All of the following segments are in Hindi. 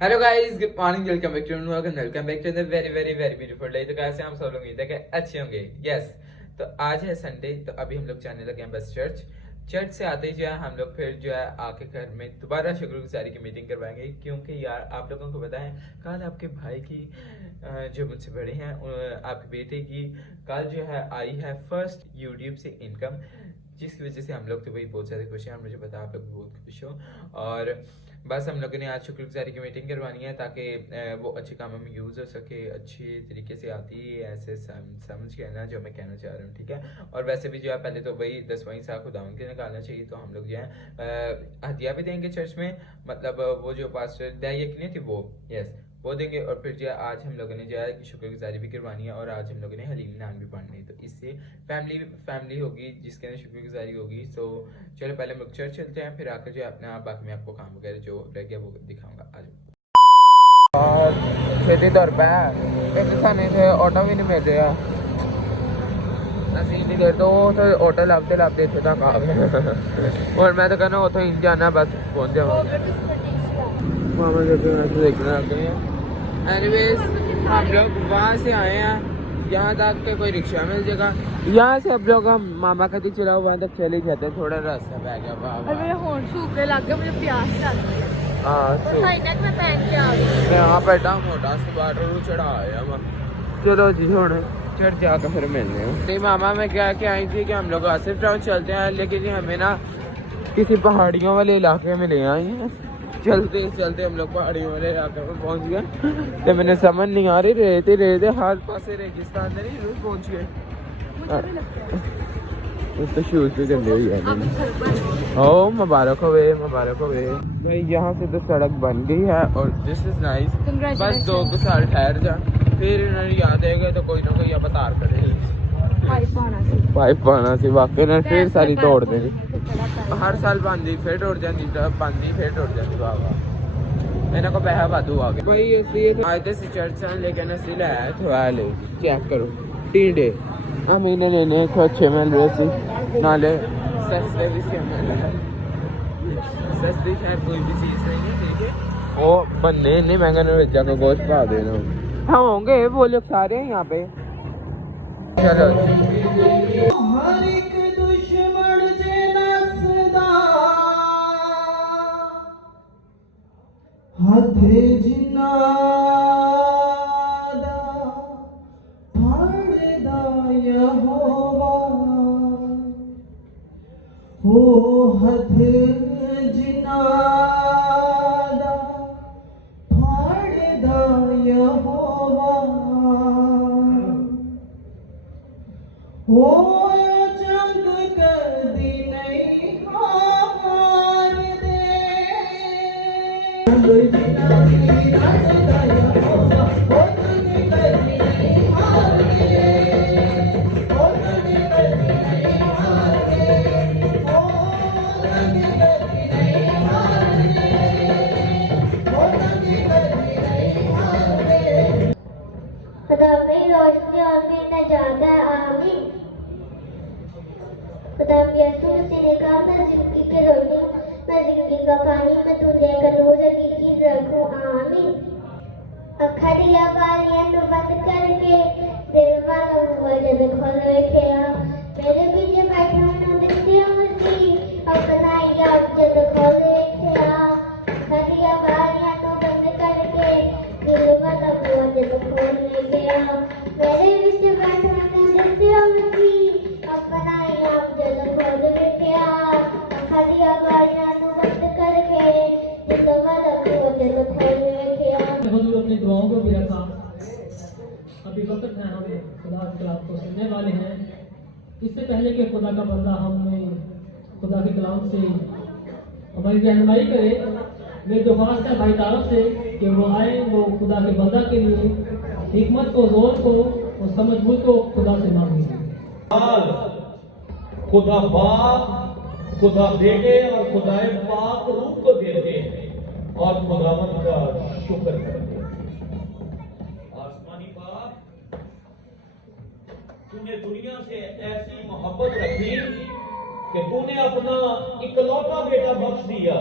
Hello guys, good morning, welcome back to the very very very beautiful day. तो कैसे हम सब लोग उम्मीद है कि अच्छे होंगे। यस, तो आज है संडे, तो अभी हम लोग जाने लगे हैं बस चर्च। चर्च से आते ही जो है हम लोग फिर जो है आके घर में दोबारा शुक्रगुजारी की मीटिंग करवाएंगे, क्योंकि यार आप लोगों को पता है कल आपके भाई की जो मुझसे बड़े हैं आपके बेटे की कल जो है आई है फर्स्ट यूट्यूब से इनकम, जिसकी वजह से हम लोग तो वही बहुत ज़्यादा खुश हैं और मुझे पता है आप लोग बहुत खुश हो। और बस हम लोगों ने आज शुक्रगुजारी की मीटिंग करवानी है ताकि वो अच्छे कामों में यूज़ हो सके, अच्छी तरीके से आती है ऐसे समझ के ना जो मैं कहना चाह रहा हूँ, ठीक है। और वैसे भी जो है पहले तो वही 10वां हिस्सा खुदावन के निकालना चाहिए, तो हम लोग जो है हदिया भी देंगे चर्च में, मतलब वो जो पास्टर दया की नहीं थी वो, यस वो देंगे। और फिर जो है आज हम लोगों ने जो है शुक्रगुजारी भी करवानी है और आज हम लोगों ने हलीम नान भी पढ़नी है, तो इससे फैमिली होगी जिसके अंदर शुक्रगुजारी होगी। तो चलो पहले हम लोग चर्च चलते हैं, फिर आकर जो है अपना बाकी मैं आपको काम वगैरह जो रह गया वो दिखाऊंगा। आज और छेती तौर पर साने थे ऑटो भी नहीं मिल रहा, ਅਸੀਂ ਨਹੀਂ ਦੇ ਤੋਂ ਉੱਥੇ ਆਟੋ ਲੱਭਦੇ ਇੱਥੇ ਤੱਕ ਆ ਗਏ। और मैं तो कहना उतो ही जाना, बस पहुंच जाऊंगा। मामा देखने लग गए हैं। एनीवेज हम लोग वहाँ से आए हैं, यहाँ तक के कोई रिक्शा मिल जाएगा, यहाँ से अब लोग हम मामा कहती चलाओ वहाँ तक चले जाते हैं, थोड़ा रास्ता पै गया वहाँ। मेरे होंठ सूखने लग गए, मुझे प्यास लग गई। यहाँ पे एडा मोटा स्कूटर चढ़ा आया। चलो जी हुण चढ़ जाकर फिर मिलने हैं। मामा में क्या क्या आई थी कि हम लोग आसिफ टाउन चलते हैं, लेकिन हमें ना किसी पहाड़ियों वाले इलाके में ले आए हैं। चलते चलते हम लोग पहाड़ियों वाले इलाके में पहुंच गए, तो मैंने समझ नहीं आ रही रहते हर पासे रेगिस्तान में नहीं पहुंच गए। तो शूज भी गंदे हुई है। ओ मुबारक हो भाई, यहाँ से तो सड़क बन गई है और दिस इज नाइस। बस 2 साल ठहर जा, फिर इन्होंने याद आएगा तो कोई ना कोई अवतार करेगी। पाइप पाना सी वाकई ने फिर सारी तोड़ देनी, हर साल बांधी फिर टुट जाती, बांधी फिर टुट जाती। वाह इन्हों को पैसा वाधू आ गया भाई। असली आज तो असी चर्च लेकिन असली लै थोड़ा ले चेक करो टीडे हम इन्हें लेने अच्छे मिल रहे थे, नाले सस्ते भी से मिल रहे। सस्ती शायद कोई भी चीज़ नहीं है, ठीक है। वो बनने नहीं महंगा ने भेजा को गोश्त पा देना। हाँ होंगे वो लोग सारे हैं यहाँ पे। चलो हर एक दुश्मन जे नसदा हथे जिन्ना हो हथ जिन्ना फाड़दा यहोवा हो जंग कदी नहीं हार दे। खुदा मेरी रोशनी और मेरी नजात है, आमीन। खुदा यीशु मसीह ने कहा मैं जिंदगी की रोटी, मैं जिंदगी का पानी, मैं दुनिया का नूर की रखूं, आमीन। अखा दिया बालियां नु बंद करके दिल वाला हुआ जब खोल रखे मेरे पीछे बैठे होना दिखती मसीह अपना याद जब खोल रखे। अखा दिया बालियां नु बंद करके दिल वाला हुआ जब खोल रखे मेरे पीछे बैठे होना दिखती मसीह अपना याद जब खोल रखे। अखा दिया बालियां नु बंद करके दिल वाला हुआ जब खोल रखे। अपनी दुआओं को भी रखा। अभी वक्त है, हम खुदा के कलाम को सुनने वाले हैं। इससे पहले कि खुदा का बंदा हमें खुदा के कलाम से हमारी रहनुमाई करे, मेरी दरख्वास्त है भाई तारफ से कि वो आए, वो खुदा के बंदा के लिए हिकमत को, जोर को और समझबूझ को खुदा से मांगेंगे। खुदा बाप, खुदा बेटे और खुदाए पाक रूह को देते हैं और खुदावंद का शुक्र करते हैं। आसमानी बाप, तूने दुनिया से ऐसी मोहब्बत रखी कि तूने अपना इकलौता बेटा बख्श दिया।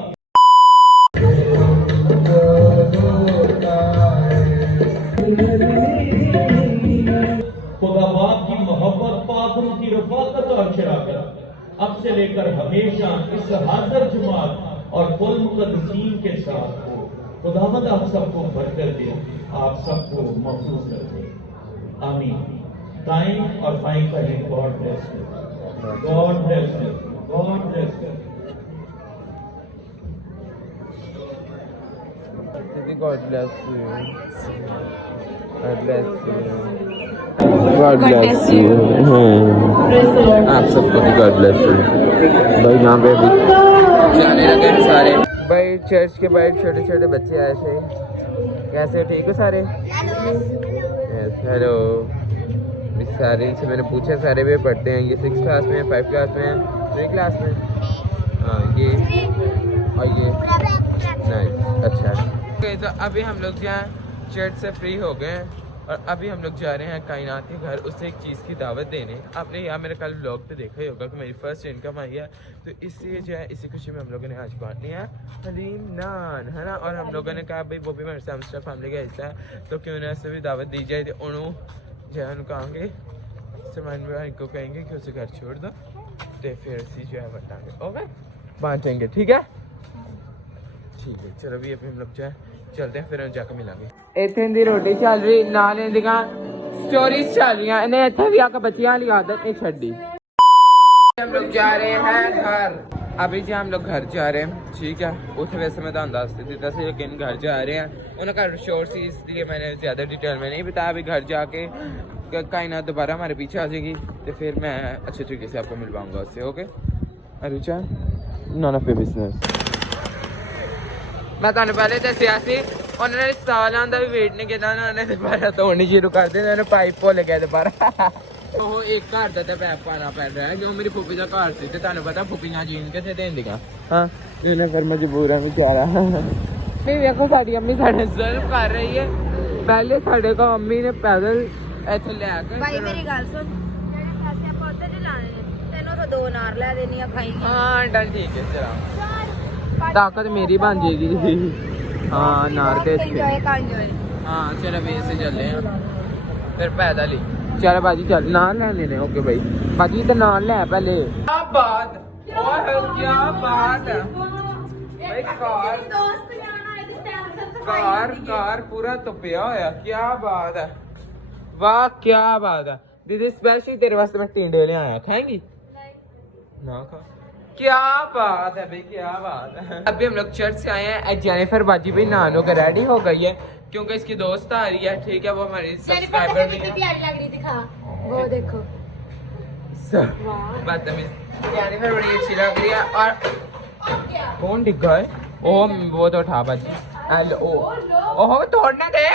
चढ़ाकर अब से लेकर हमेशा इस हाजिर जमात और कुल मुकद्दसीन के साथ हो। खुदावंद आप सबको बरकत दे, आप सबको महफूज रखे, आमीन। दाएं और बाएं करें। God bless you, God bless you, God bless you. God bless you. God bless you. God bless you. आप सबको भी God bless you. भाई यहाँ पे भी जाने लगे हैं सारे। भाई चर्च के बाहर छोटे छोटे बच्चे आए थे। कैसे हो, ठीक हो सारे? Yes, hello. सारे से मैंने पूछा, सारे भी पढ़ते हैं। ये 6th क्लास में, 5th क्लास में, 3 क्लास में। हाँ, ये और ये नाइस, अच्छा। तो अभी हम लोग जो हैं चर्च से फ्री हो गए हैं और अभी हम लोग जा रहे हैं कायनात के घर, उससे एक चीज़ की दावत देने। आपने यहाँ मेरे कल ब्लॉग पे देखा ही होगा कि मेरी फर्स्ट इनकम आई है, तो इसलिए जो है इसी खुशी में हम लोगों ने आज बांटनी है हलीम नान, है ना। और हम लोगों ने कहा भाई वो भी मेरे सामने फैमिली का हिस्सा है, तो क्यों ना उससे भी दावत दी जाए। तो उन्होंने जो है उन्होंने कहेंगे सामान भाई को कहेंगे कि उसे घर छोड़ दो, तो फिर उसी जो है बांटेंगे। ओके, बांटेंगे, ठीक है, ठीक है। चलो अभी हम लोग जो है चलते हैं, फिर हम जाकर मिलेंगे। इतने दी रोटी चल रही, नाल इंदियां स्टोरीज चल रही, इन्हें इतने भी आकर बच्चियां वाली आदत नहीं छड़ी। हम लोग जा रहे हैं घर, अभी जो हम लोग घर जा रहे हैं, ठीक है। उस वैसे मैं तो अंदाज देता था, लेकिन घर जा रहे हैं उनका शोर सी, इसलिए मैंने ज़्यादा डिटेल में नहीं बताया। अभी घर जाके कायनात दोबारा हमारे पीछे आ जाएगी, तो फिर मैं अच्छे तरीके से आपको मिल पाऊँगा उससे। Okay Arucha, none of your business. मैं तुम पहले दसिया उन्होंने सालों का भी वेट नहीं किया, उन्होंने दोबारा तोड़नी शुरू कर दी, उन्होंने पाइप भुल गया दोबारा। ਉਹ ਇੱਕ ਘਰ ਦਾ ਤੇ ਪੈਪ ਪਾਣਾ ਪੈ ਰਿਹਾ ਹੈ, ਜੋ ਮੇਰੀ ਫੁੱਫੀ ਦਾ ਘਰ ਸੀ, ਤੇ ਤੁਹਾਨੂੰ ਪਤਾ ਫੁੱਫੀਆਂ ਜੀਨ ਕਿੱਥੇ ਦੇਂਦੀਆਂ। ਹਾਂ, ਇਹਨੇ ਫਿਰ ਮਜਬੂਰ ਹੈ ਵਿਚਾਰਾ। ਨਹੀਂ ਵੇਖੋ ਸਾਡੀ ਅੰਮੀ ਸਾਡੇ ਜ਼ੁਲਮ ਕਰ ਰਹੀ ਹੈ। ਪਹਿਲੇ ਸਾਡੇ ਕੋ ਅੰਮੀ ਨੇ ਪੈਦਲ ਇੱਥੇ ਲੈ ਕੇ ਭਾਈ ਮੇਰੀ ਗੱਲ ਸੁਣ, ਪੈਸੇ ਆਪਾਂ ਉੱਧਰ ਹੀ ਲਾਣੇ ਨੇ, ਤੈਨੂੰ ਤਾਂ 2 ਨਾਰ ਲੈ ਦੇਣੀ ਆ, ਖਾਈ। ਹਾਂ ਡਨ, ਠੀਕ ਹੈ, ਚਲਾ ਤਾਕਤ ਮੇਰੀ ਬਣ ਜਾਏਗੀ। हाँ नार के हाँ चलो अभी से चल रहे हैं फिर पैदल ही। चल बाजी चल, नान ले लेने। ओके भाई बाजी तो नान ले पहले। क्या बात, क्या बात है भाई। कार पूरा तुपिया होया, क्या बात है, वाह क्या बात है। दीदी स्पेशली तेरे वास्ते मैं टिंडे ले आया, खाएंगी ना? खा, क्या बात है भाई, क्या बात है। अभी हम लोग चर्च से आए हैं। जेनिफर बाजी भाई नहाने का रेडी हो गई है, क्योंकि इसकी दोस्त आ रही है, ठीक है। वो हमारी सब्सक्राइबर भी है। प्यारी लग रही थी, खा वो देखो। बदतमीज जेनिफर बड़ी अच्छी लग रही है। और कौन डिग्गा है? ओह वो तो उठा बाजी, ओह तोड़ने दे।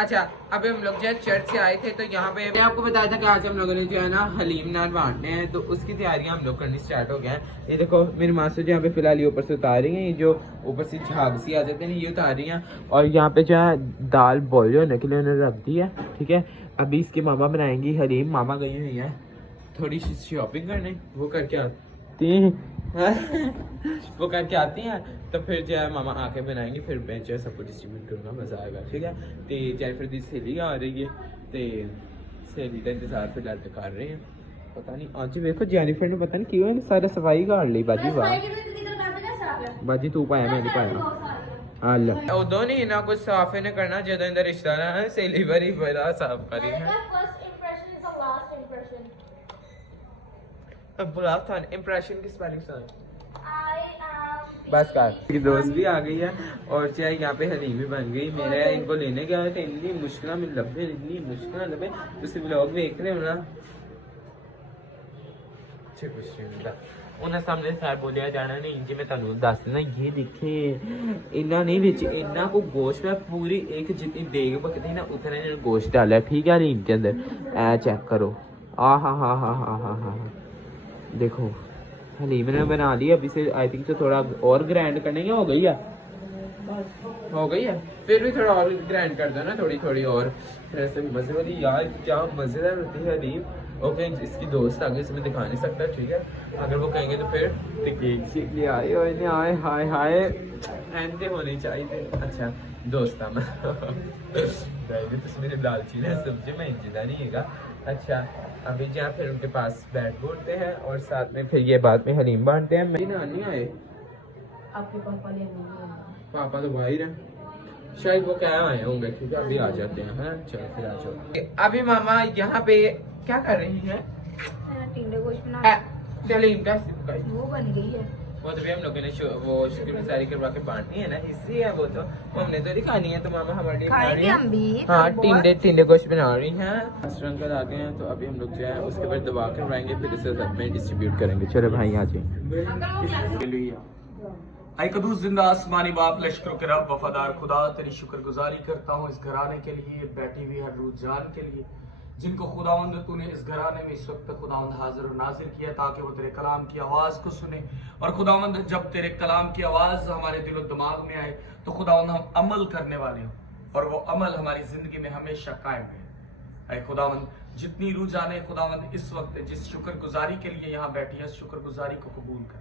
अच्छा अभी हम लोग जो है चर्च से आए थे, तो यहाँ पे मैं आपको बताया था कि आज हम लोगों ने जो है ना हलीम नान बांटने हैं, तो उसकी तैयारियां हम लोग करनी स्टार्ट हो गए हैं। ये देखो मेरी मास्टर जो यहाँ पे फिलहाल ये ऊपर से उतार रही हैं, ये जो ऊपर से झाग सी आ जाते हैं ये उतार रही हैं। और यहाँ पे जो है दाल बॉयल होने के लिए उन्होंने रख दी है, ठीक है। अभी इसकी मामा बनाएंगी हलीम। मामा गई हुई है थोड़ी सी शॉपिंग करने, वो करके आती वो करके आती हैं, तो फिर जो है मामा आके बनाएंगे, फिर मैं जो है सबको डिस्ट्रीब्यूट करूँगा, मज़ा आएगा, ठीक है। तो जेनिफर दी सहेली आ रही है, तो सहेली का इंतजार फिलहाल तो कर रहे हैं। पता नहीं आज देखो जेनिफर ने पता नहीं क्यों सारा सफाई कर ली। बाजी वाह बाजी तू पाया, मैं नहीं पाया। अल्लाह उदो नहीं ना कुछ साफ ही नहीं करना, जो इंदा रिश्तेदार है सहेली बड़ी बड़ा साफ करी है। इम्प्रेशन की स्पेलिंग सुन बस कर। मेरी दोस्त भी आ गई है और चाहे यहाँ पे हलीम भी बन गई। मेरा इनको लेने गया तो इतनी मुश्किल में लभे, इतनी मुश्किल लभे। तुम व्लॉग देख रहे हो ना, कुछ नहीं मिलता उन्हें सामने सार बोलिया जाना नहीं जी। मैं तुम दस देना, ये देखे इन्ना नहीं बिच इन्ना को गोश्त है, पूरी एक जितनी देग पकती ना उतना इन्होंने गोश्त डाला, ठीक है हलीम के अंदर। ऐ चेक करो, आ हा देखो हलीम ने बना ली। अभी से आई थिंक से थोड़ा और ग्राइंड करने की हो गई है, फिर भी थोड़ा और ग्राइंड कर दो ना, थोड़ी और, फिर ऐसे मजे वाली। यार क्या मजेदार होती है हलीम। ओके इसकी दोस्त आगे इसमें दिखा नहीं सकता, ठीक है। अगर वो कहेंगे तो फिर केक शेक ले आए और आए हाय हाय ऐसे होने चाहिए। अच्छा दोस्त मैं तो मेरे लालची ने समझे मैं इंजदा नहीं है, अच्छा, अभी जहाँ फिर उनके पास बैठ बोलते हैं और साथ में फिर ये बात में हलीम बांटते हैं। मेरी नानी आए, आपके पापा ले पापा तो बाहर हैं, शायद वो क्या आए होंगे, ठीक है अभी आ जाते हैं। हाँ चलो फिर आ जाओ। अभी मामा यहाँ पे क्या कर रही हैं? टिंडे गोश्त बना हलीम कैसे पकाई? वो बन गई है। वो तो भी हम लोगों ने वो शुक्रगुजारी करवा के बांटनी है ना, इसलिए है वो तो हमने तो नहीं खानी है, तो मामा हमारे लिए खा रही खाएंगे हैं। हम भी। हाँ बहुत- टिंडे गोश्त बना रही हैं। अंकल आ गए हैं, तो अभी हम लोग जो है उसके बाद दबा करवाएंगे, फिर इसे सब में डिस्ट्रीब्यूट करेंगे। चलो भाई आ जाए। आई कदूस जिंदा आसमानी बाप लश्करों के रब वफादार खुदा, तेरी शुक्रगुजारी करता हूँ इस घराने के लिए, बैठी हुई हर रूह जान के लिए, जिनको खुदावंद तूने इस घराने में इस वक्त खुदावंद हाजिर और नाजिर किया, ताकि वो तेरे कलाम की आवाज़ को सुने। और खुदावंद जब तेरे कलाम की आवाज़ हमारे दिलो दिमाग में आए तो खुदावंद हम अमल करने वाले हों, और वो अमल हमारी ज़िंदगी में हमेशा कायम रहे। ऐ खुदावंद जितनी रूह जाने खुदावंद इस वक्त जिस शुक्रगुजारी के लिए यहाँ बैठी है, इस शुक्रगुजारी को कबूल कर।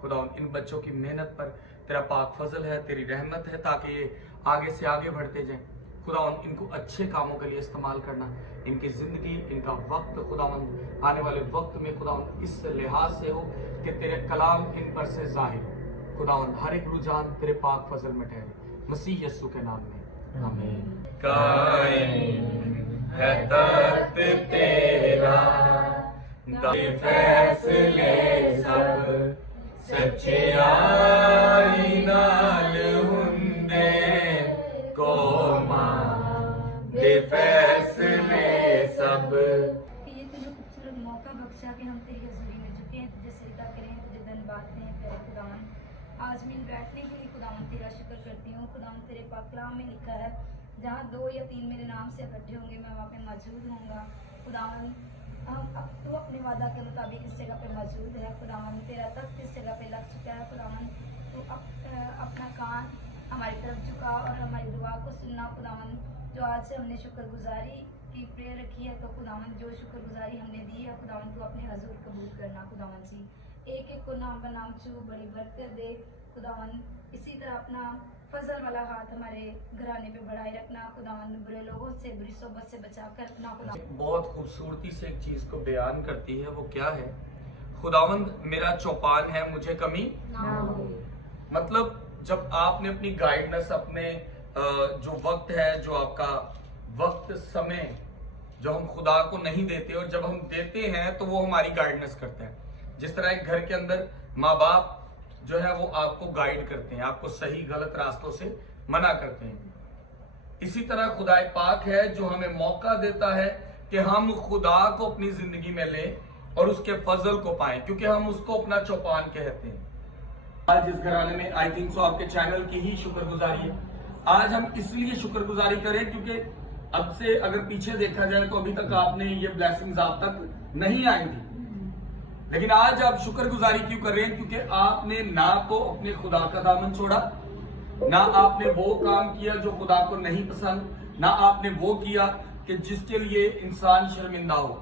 खुदावंद इन बच्चों की मेहनत पर तेरा पाक फजल है, तेरी रहमत है, ताकि ये आगे से आगे बढ़ते जाएं। खुदावंद इनको अच्छे कामों के लिए इस्तेमाल करना, इनकी जिंदगी, इनका वक्त खुदावंद आने वाले वक्त में खुदावंद इस लिहाज से हो कि तेरे कलाम इन पर से जाहिर हो। खुदावंद हर एक रुझान तेरे पाक फजल में ठहरे, मसीह यस्सु के नाम में आमीन। कायम है तख्त तेरा, फैसले सब सच्चाई नाल हुंदे कोमा दे फैसले सब। ये तुझे खूबसूरत मौका बख्शा कि हम तेरी हजूरी में झुके हैं, तुझे सजदा करें, तुझे धन्यवाद दें तेरे खुदावन। आज मिल बैठने के लिए खुदावन तेरा शुक्र करती हूँ। खुदावन तेरे पाक कलाम में लिखा है, जहाँ 2 या 3 मेरे नाम से इकट्ठे होंगे मैं वहाँ पे मौजूद होऊंगा। खुदावन तू अपने वादा के मुताबिक इस जगह पे मौजूद है। खुदावन तेरा तख्त इस जगह पे लग चुका है। खुदावन तू अपना कान हमारी तरफ झुका और हमारी दुआ को सुनना। खुदावन जो आज से हमने शुक्रगुजारी की प्रेयर रखी है, तो खुदावन जो शुक्रगुजारी हमने दी है खुदावन तू अपने हजूर कबूल करना। खुदावन जी एक एक को नाम बनाम छू बड़ी बरकत दे। खुदावन इसी तरह अपना फजल वाला हाथ हमारे घराने पे बढ़ाए रखना। खुदावन बुरे लोगों से, बुरी सोबत से बचा कर रखना। खुदावन बहुत खूबसूरती से एक चीज को बयान करती है, वो क्या है? खुदावंद मेरा चौपान है, मुझे कमी ना हो। मतलब जब आपने अपनी गाइडनेस, अपने जो वक्त है, जो आपका वक्त समय जो हम खुदा को नहीं देते, और जब हम देते हैं तो वो हमारी गाइडनेस करते हैं। जिस तरह एक घर के अंदर माँ बाप जो है वो आपको गाइड करते हैं, आपको सही गलत रास्तों से मना करते हैं, इसी तरह खुदा पाक है जो हमें मौका देता है कि हम खुदा को अपनी जिंदगी में लें और उसके फजल को पाएं, क्योंकि हम उसको अपना चौपान कहते हैं। आज इस घराने में आई थिंक सो आपके चैनल की ही शुक्रगुजारी है। आज हम इसलिए शुक्रगुजारी करें क्योंकि अब से अगर पीछे देखा जाए तो अभी तक आपने ये ब्लेसिंग्स आप तक नहीं आई थी, लेकिन आज आप शुक्रगुजारी क्यों कर रहे हैं? क्योंकि आपने ना तो अपने खुदा का दामन छोड़ा, ना आपने वो काम किया जो खुदा को नहीं पसंद, ना आपने वो किया कि जिसके लिए इंसान शर्मिंदा हो।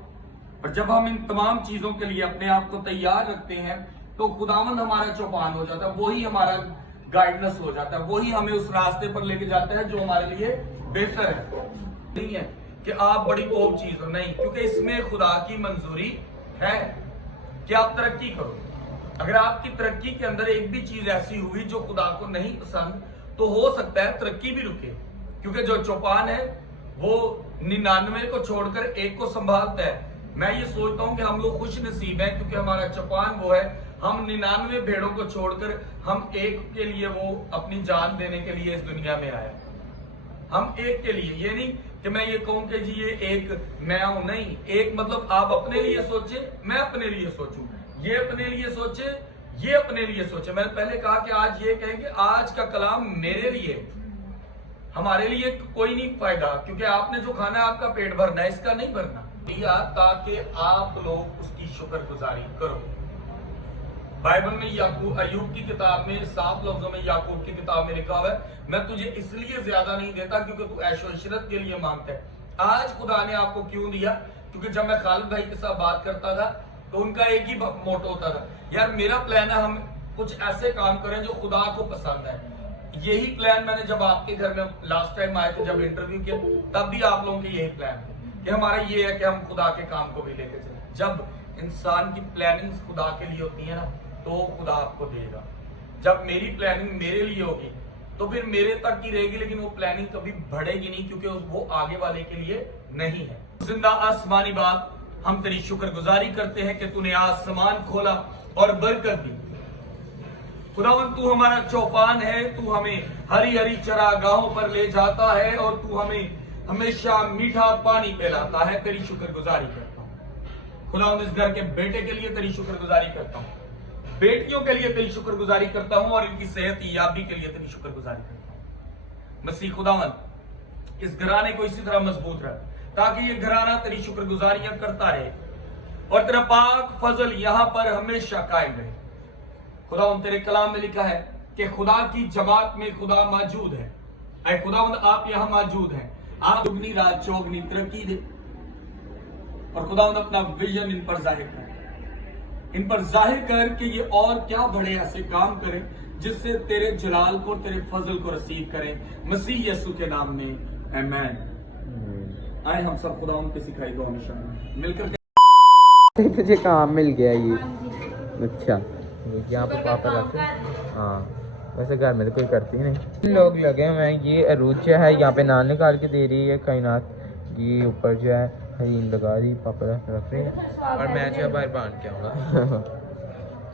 और जब हम इन तमाम चीजों के लिए अपने आप को तैयार रखते हैं तो खुदावंद हमारा चौपान हो जाता है, वही हमारा गाइडेंस हो जाता है, वही हमें उस रास्ते पर लेके जाता है जो हमारे लिए बेहतर है। नहीं है कि आप बड़ी तोप चीज हो, नहीं, क्योंकि इसमें खुदा की मंजूरी है कि आप तरक्की करो। अगर आपकी तरक्की के अंदर एक भी चीज ऐसी हुई जो खुदा को नहीं पसंद, तो हो सकता है तरक्की भी रुके, क्योंकि जो चौपान है वो 99 को छोड़कर एक को संभालता है। मैं ये सोचता हूं कि हम लोग खुश नसीब हैं, क्योंकि हमारा चौपान वो है, हम 99 भेड़ों को छोड़कर हम एक के लिए वो अपनी जान देने के लिए इस दुनिया में आया। हम एक के लिए, ये नहीं कि मैं ये कहूं कि जी ये एक मैं हूं, नहीं, एक मतलब आप अपने लिए सोचे, मैं अपने लिए सोचूं, ये अपने लिए सोचे, ये अपने लिए सोचे। मैंने पहले कहा कि आज ये कहें कि आज का कलाम मेरे लिए, हमारे लिए कोई नहीं पाएगा, क्योंकि आपने जो खाना है आपका पेट भरना है, इसका नहीं भरना, ताकि आप लोग उसकी शुक्रगुजारी करो। बाइबल में याकूब, अय्यूब की किताब में साफ लफ्जों में याकूब की किताब में लिखा हुआ है, मैं तुझे इसलिए ज्यादा नहीं देता क्योंकि तू ऐशो इशरत के लिए मांगता है। आज खुदा ने आपको क्यों दिया? क्योंकि जब मैं खालिद भाई के साथ बात करता था तो उनका एक ही मोटो होता था, यार मेरा प्लान है हम कुछ ऐसे काम करें जो खुदा को पसंद है। यही प्लान मैंने जब आपके घर में लास्ट टाइम आए थे, जब इंटरव्यू किया, तब भी आप लोगों के यही प्लान थे कि हमारा ये है कि हम खुदा के काम को भी लेके चलें। जब इंसान की प्लानिंग खुदा के लिए होती है ना, तो खुदा आपको देगा। जब मेरी प्लानिंग मेरे लिए होगी तो फिर मेरे तक ही रहेगी, लेकिन वो प्लानिंग कभी बढ़ेगी नहीं, क्योंकि वो आगे वाले के लिए नहीं है। जिंदा आसमानी बात, हम तेरी शुक्रगुजारी करते हैं कि तूने आसमान खोला और बरकत दी। खुदावंद तू हमारा चौपान है, तू हमें हरी हरी चरागाहों पर ले जाता है और तू हमें हमेशा मीठा पानी पिलाता है। तेरी शुक्रगुजारी करता हूँ खुदावंद, इस घर के बेटे के लिए तेरी शुक्रगुजारी करता हूँ, बेटियों के लिए तेरी शुक्रगुजारी करता हूं और इनकी सेहत याबी के लिए तेरी शुक्रगुजारी करता हूं। मसीह खुदावंद इस घराने को इसी तरह मजबूत रख, ताकि ये घराना तेरी शुक्रगुजारियां करता रहे और तेरा पाक फजल यहां पर हमेशा कायम रहे। खुदावंद तेरे कलाम में लिखा है कि खुदा की जमात में खुदा मौजूद है। ऐ खुदावंद आप यहां मौजूद हैं, आप दुगनी रात चौगनी तरक्की दे और खुदावंद अपना विजन इन पर जाहिर कर, इन पर जाहिर कर कि ये और क्या बड़े ऐसे काम करें जिससे तेरे जलाल को, तेरे फजल को रसीद करें। मसीह यीशु के नाम में आमीन। आए हम सब खुदा उनके सिखाई दो हमेशा मिलकर। तुझे काम मिल गया ये? अच्छा, यहाँ पर पापा रखे। हाँ, वैसे घर में तो कोई करती नहीं। लोग लगे हुए हैं। ये अरूजा है, यहाँ पे नान निकाल के दे रही है कायनात। ये ऊपर जो है हरीन लगा रही, पापा रख रहे हैं और मैं जो है बाहर बांध के आऊँगा।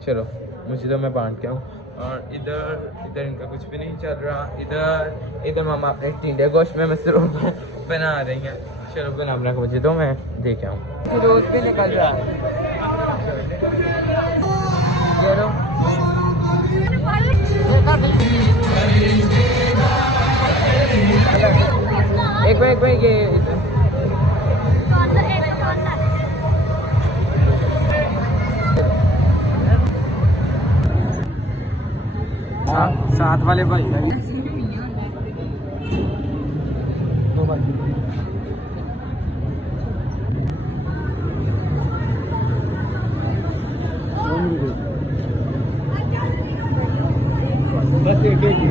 चलो, मुझे तो मैं बांध के आऊँ। और इधर इनका कुछ भी नहीं चल रहा। इधर मामा अपने टिंडे गोश्त में मसरूफ बना रही हैं। चलो बनाना मुझे तो मैं देख आऊँ। रोज भी निकल रहा है। चलो एक मिनट ये साथ वाले भाई बस एक ही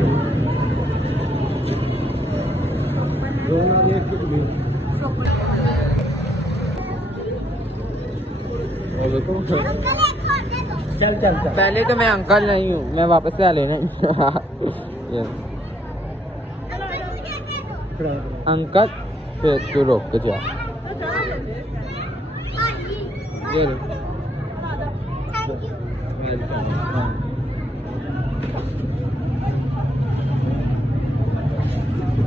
चल चल चल। पहले तो मैं अंकल नहीं हूँ, मैं वापस से आ लेना। अंकल फिर तू रोक के जा। ये लो।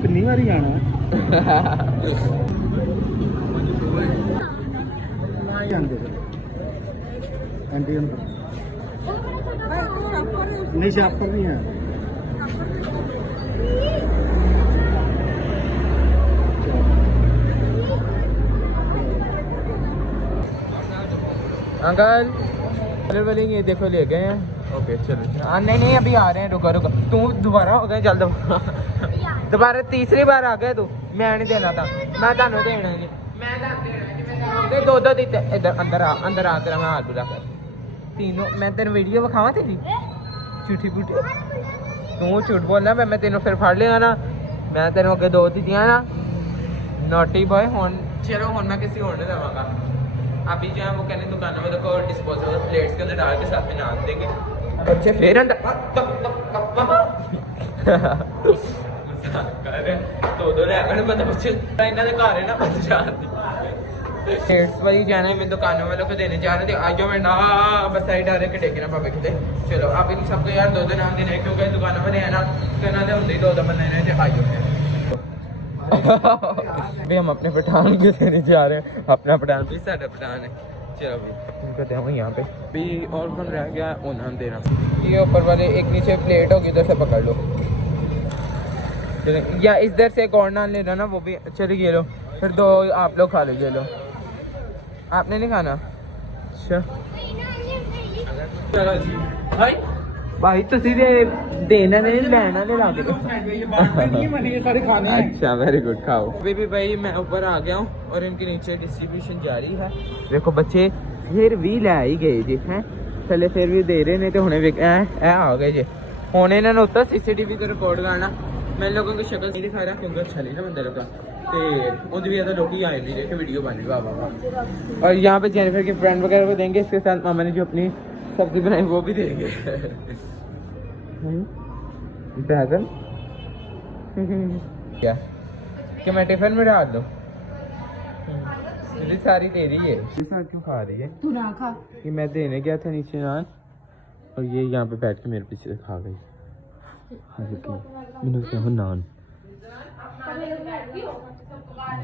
कितनी बारी आना नहीं शापर नहीं है। अंकल वाले ये देखो ले गए हैं। ओके चलो। नहीं अभी आ रहे हैं, रुको तू दोबारा हो गए, चल दोबारा तीसरी बार आ गए तू। मैं नहीं देना था, मैं देना नहीं, मैं दो दीते। इधर अंदर आ तेरा मैं हाथ बुला कर तीनों। मैं तेन वीडियो विखावा तेरी झूठी बूठी, तू झूठ बोलना मैं तेनों फिर फड़ लेगा ना। मैं तेन अगे दो दीतियां ना, नोटी बॉय। चलो हूँ मैं किसी और ने देवांगा। अभी जो है वो कहने दुकानों में देखो डिस्पोजेबल प्लेट्स के अंदर डाल के साथ में नान देंगे बच्चे। फिर अंदर दो रह मतलब बच्चे इन्होंने घर है ना प्लेट्स वाली जाना है। मैं दुकानों वालों को देने जा रहे थे। आज मैं ना बस साइड आ रहे के टेके ना पापे किते। चलो अब इन सबको यार दो नाम देने, क्योंकि दुकानों में है ना तो इन्होंने होंगे दो बंदे ने आइयो। भी हम अपने पठान के देने जा रहे हैं। अपना पठान भी साढ़ा पठान है। चलो भाई उनको दे यहाँ पे भी और कौन रह गया उन्होंने देना। ये ऊपर वाले एक नीचे प्लेट होगी, इधर से पकड़ लो या इधर से एक और नान लेना ना, वो भी चलिए ये लो। फिर दो आप लोग खा लो, ये लो। आपने नहीं खाना? अच्छा भाई तो सीधे देना नहीं लेना नहीं लागे। अच्छा वेरी गुड, खाओ। अभी भी भाई मैं ऊपर आ गया हूँ और इनके नीचे डिस्ट्रीब्यूशन जारी है। देखो बच्चे फिर भी ले ही गए जी हैं, चले फिर भी दे रहे नहीं तो हुणे आ गए जी। हुणे इन्होंने उत्तर CCTV को रिकॉर्ड करना। मैं लोगों की शक्ल नहीं दिखा रहा क्योंकि अच्छा नहीं ना बंदा लगा। ਤੇ ਉਹਦੇ भी ज़्यादा लोग आए नहीं रहे वीडियो बन रही वाह। और यहाँ पे जेनिफर के फ्रेंड वगैरह को देंगे, इसके साथ मामा ने जो अपनी सब्जी बनाई वो भी देंगे। बेहतर क्या कि मैं टिफिन में डाल दूँ? मेरी सारी तेरी है, ये साथ क्यों खा रही है? तू ना खा। कि मैं देने गया था नीचे नान और ये यहाँ पे बैठ के मेरे पीछे से खा गई। मैंने कहा नान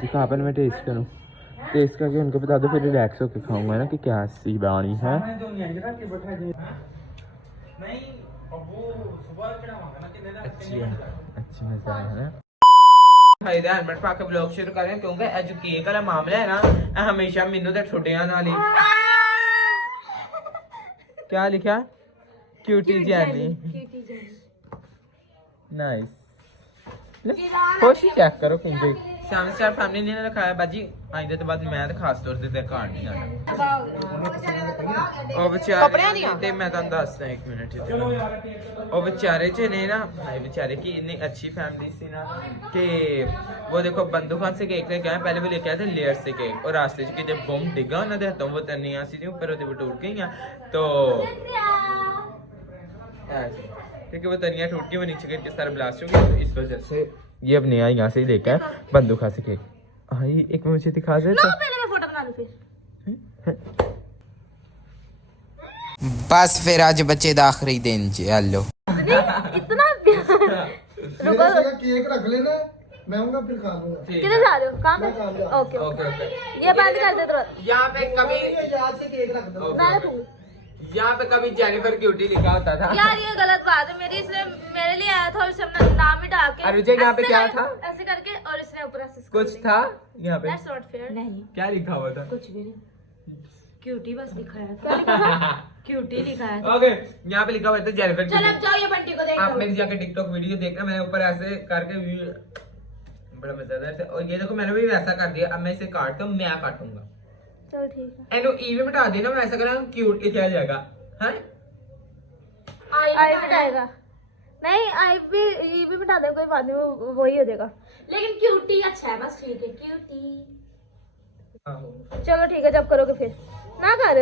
दिखा पर मैं टेस्ट करूँ, टेस्ट करके उनको बता दो, फिर रिलैक्स होकर खाऊंगा ना कि क्या सी बानी है। अच्छी है, अच्छी मजा है ना। हेलमेट पा के ब्लॉग शुरू करें क्योंकि जो केक वाला मामला है ना हमेशा मैनू तो छुट्टियां ना ली। क्या लिखा? क्यूटी जैनी। नाइस। खुश चेक करो किंजे सेवन स्टार फैमिली ने रखाया बाजी आइंदे तो बाद मैं तो खास तौर ते घर नहीं जाना। ਉਹ ਵਿਚਾਰੇ ਤੇ ਮੈਂ ਤੁਹਾਨੂੰ ਦੱਸਦਾ ਇੱਕ ਮਿੰਟ ਉਹ ਵਿਚਾਰੇ ਚ ਨੇ ना भाई बेचारे की इतनी अच्छी फैमिली थी ना कि वो देखो बंदूकों से केक लेके आए, पहले वो लेके आए थे लेयर से केक और रास्ते च जब बम डिगा उन्होंने हाथों वो तनिया सी ऊपर वो टूट गई तो क्योंकि वो तनिया टूट गई वो नीचे गिर के सारा ब्लास्ट हो गया, तो इस वजह से ये अब नया यहाँ से ही लेके आए बंदूकों से केक। हाँ एक मुझे दिखा दे फोटो बना लो फिर। बस फिर आज बच्चे दा आखिरी दिन चलो इतना प्यार। केक रख लेना, मैं आऊंगा फिर खा लूंगा। किधर जा रहे हो? काम है? Okay okay. ये बंद कर दे तुरंत। यहाँ पे कभी याद से केक रख दो। मैं रखूंगी। यहाँ पे कभी जेनिफर क्यूटी लिखा होता था यार ये गलत बात है मेरी, इसने मेरे लिए आया था और इसने अपना नाम ही डाल के अरुजय यहाँ पे क्या था ऐसे करके और इसने ऊपर ऐसे कुछ था यहाँ पे That's not fair। नहीं क्या लिखा हुआ था? कुछ भी नहीं, क्यूटी बस लिखा है। क्यूटी लिखा है। ओके यहाँ पे लिखा हुआ था जेनिफर चल अब जाओ ये बंटी को देखो। आप मेरी जाके टिकटॉक वीडियो देखना, मैंने ऊपर ऐसे करके बड़ा मजेदार था। और ये देखो मैंने भी वैसा कर दिया, अब मैं इसे काटता हूँ, मैं काटूंगा। चल ठीक है। एनो ई भी मिटा देना, मैं ऐसा करूँगा क्यूट लिखा जाएगा है आई मिटाएगा नहीं, आई भी ये भी मिटा दे, कोई बात नहीं, वो वही हो जाएगा। लेकिन क्यूटी अच्छा है, बस ठीक है क्यूटी। चलो ठीक है, जब करोगे फिर ना कर।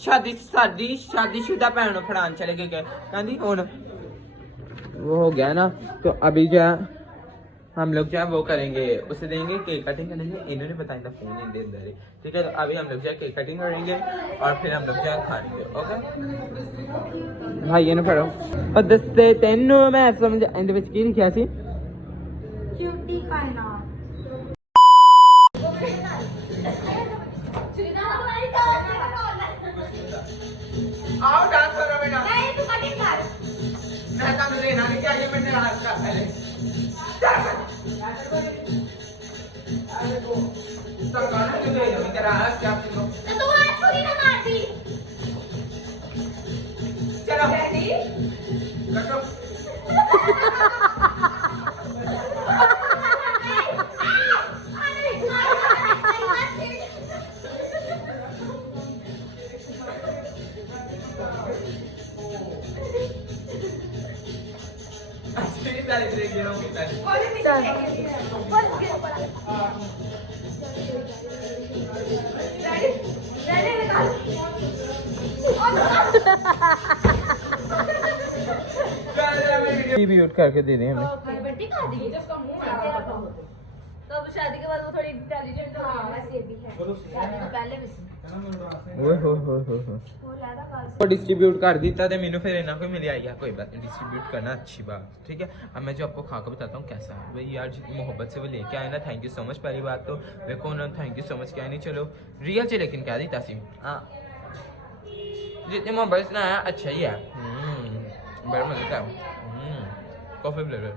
शादीशुदा भैन फड़ान चले गए कहती हुन वो हो गया ना, तो अभी जो है हम लोग जो है वो करेंगे, उसे देंगे केक कटिंग करेंगे। इन्होंने बताया था फोन नहीं दे रहे, ठीक है। तो अभी हम लोग जो है केक कटिंग करेंगे और फिर हम लोग जो है खाएंगे। ओके भाई ये ना पढ़ो और दस्ते तेन मैं समझ इंद विच की लिखिया सी क्यूटी का नाम आओ डांस करो बेटा। नहीं तू कटिंग कर। मैं ਤੁਹਾਨੂੰ ਦੇਣਾ ਨਹੀਂ चाहिए, मैंने डांस कर पहले तो गाना क्यों दे रहे तेरा हाथ क्या आपको तो तू हाथ थोड़ी ना मारती। चलो रेडी करो म्यूट करके दे दें हमें। बंटी खा दी जिसका मुंह है तो अब शादी के बाद वो थोड़ी इंटेलिजेंट हो गई। वैसे भी है शादी तो पहले भी ओए हो वो डिस्ट्रीब्यूट कर दिता ते मैंने फिर इन्हें कोई मिले आई कोई बात नहीं, डिस्ट्रीब्यूट करना अच्छी बात, ठीक है। अब मैं जो आपको खा कर बताता हूँ कैसा है भाई यार, जितनी मोहब्बत से वो लेके आए ना, थैंक यू सो मच। पहली बात तो देखो उन्होंने थैंक यू सो मच क्या नहीं, चलो रियल से लेकिन क्या दी तासीम हाँ जितनी मोहब्बत से आया अच्छा ही है। बड़ा मजा था। कॉफी फ्लेवर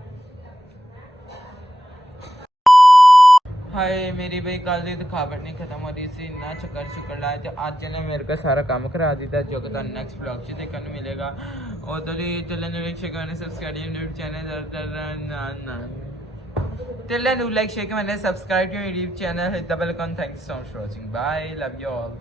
हाय मेरी भाई कल की थकावट नहीं खत्म हो रही थी, इन्ना चक्कर लाए थे। आज चले मेरे को सारा काम करा दिता जो कि नेक्स्ट ब्लॉग से देखने को मिलेगा। और तो channel subscribe channel like share मैंने सब्सक्राइब यूट्यूब चैनल डबल कॉन। Thank you so much for watching, bye, love you all.